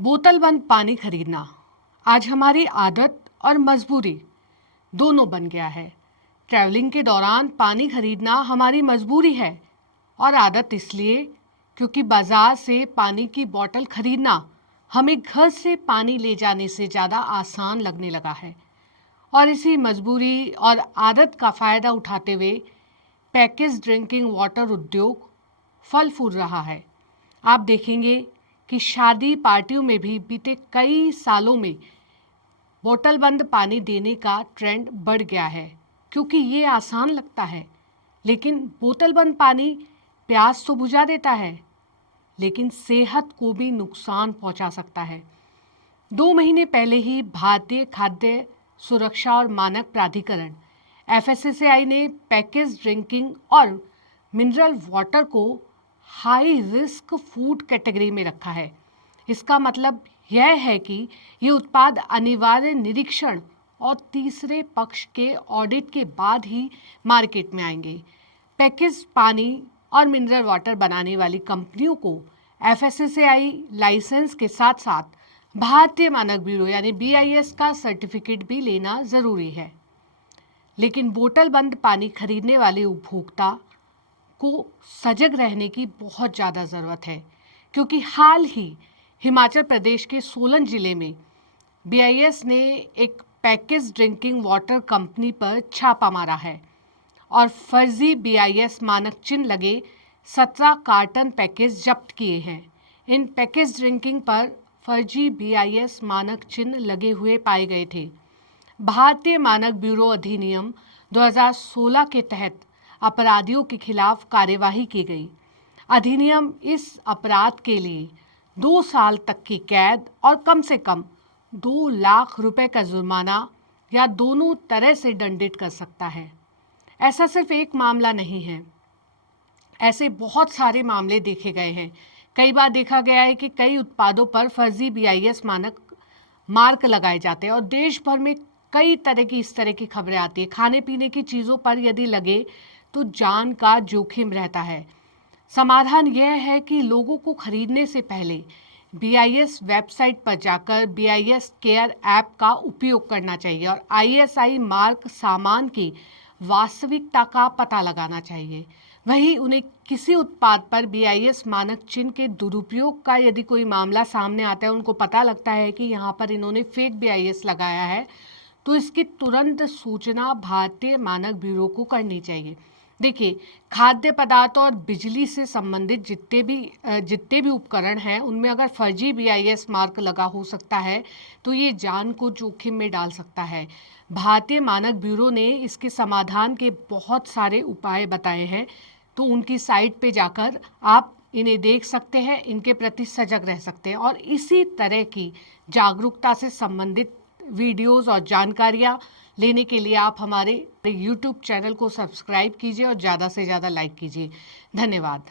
बोतल बंद पानी खरीदना आज हमारी आदत और मजबूरी दोनों बन गया है। ट्रैवलिंग के दौरान पानी खरीदना हमारी मजबूरी है और आदत इसलिए क्योंकि बाजार से पानी की बोतल खरीदना हमें घर से पानी ले जाने से ज़्यादा आसान लगने लगा है। और इसी मजबूरी और आदत का फ़ायदा उठाते हुए पैकेज ड्रिंकिंग वाटर उद्योग फल फूल रहा है। आप देखेंगे कि शादी पार्टियों में भी बीते कई सालों में बोतल बंद पानी देने का ट्रेंड बढ़ गया है क्योंकि ये आसान लगता है। लेकिन बोतल बंद पानी प्यास तो बुझा देता है, लेकिन सेहत को भी नुकसान पहुंचा सकता है। 2 महीने पहले ही भारतीय खाद्य सुरक्षा और मानक प्राधिकरण FSSAI ने पैकेज ड्रिंकिंग और मिनरल वाटर को हाई रिस्क फूड कैटेगरी में रखा है। इसका मतलब यह है कि ये उत्पाद अनिवार्य निरीक्षण और तीसरे पक्ष के ऑडिट के बाद ही मार्केट में आएंगे। पैकेज पानी और मिनरल वाटर बनाने वाली कंपनियों को FSSAI लाइसेंस के साथ साथ भारतीय मानक ब्यूरो यानी BIS का सर्टिफिकेट भी लेना ज़रूरी है। लेकिन बोतल बंद पानी खरीदने वाले उपभोक्ता को सजग रहने की बहुत ज़्यादा ज़रूरत है, क्योंकि हाल ही हिमाचल प्रदेश के सोलन जिले में BIS ने एक पैकेज ड्रिंकिंग वाटर कंपनी पर छापा मारा है और फर्जी BIS मानक चिन्ह लगे 17 कार्टन पैकेज जब्त किए हैं। इन पैकेज ड्रिंकिंग पर फर्जी BIS मानक चिन्ह लगे हुए पाए गए थे। भारतीय मानक ब्यूरो अधिनियम 2016 के तहत अपराधियों के खिलाफ कार्यवाही की गई। अधिनियम इस अपराध के लिए 2 साल तक की कैद और कम से कम 2 लाख रुपए का जुर्माना या दोनों तरह से दंडित कर सकता है। ऐसा सिर्फ एक मामला नहीं है, ऐसे बहुत सारे मामले देखे गए हैं। कई बार देखा गया है कि कई उत्पादों पर फर्जी BIS मानक मार्क लगाए जाते हैं और देश भर में कई तरह की इस तरह की खबरें आती है। खाने पीने की चीज़ों पर यदि लगे तो जान का जोखिम रहता है। समाधान यह है कि लोगों को खरीदने से पहले BIS वेबसाइट पर जाकर BIS केयर ऐप का उपयोग करना चाहिए और ISI मार्क सामान की वास्तविकता का पता लगाना चाहिए। वहीं उन्हें किसी उत्पाद पर BIS मानक चिन्ह के दुरुपयोग का यदि कोई मामला सामने आता है, उनको पता लगता है कि यहाँ पर इन्होंने फेक BIS लगाया है, तो इसकी तुरंत सूचना भारतीय मानक ब्यूरो को करनी चाहिए। देखिए, खाद्य पदार्थ और बिजली से संबंधित जितने भी उपकरण हैं, उनमें अगर फर्जी BIS मार्क लगा हो सकता है तो ये जान को जोखिम में डाल सकता है। भारतीय मानक ब्यूरो ने इसके समाधान के बहुत सारे उपाय बताए हैं, तो उनकी साइट पे जाकर आप इन्हें देख सकते हैं, इनके प्रति सजग रह सकते हैं और इसी तरह की जागरूकता से संबंधित वीडियोस और जानकारियाँ लेने के लिए आप हमारे YouTube चैनल को सब्सक्राइब कीजिए और ज़्यादा से ज़्यादा लाइक कीजिए। धन्यवाद।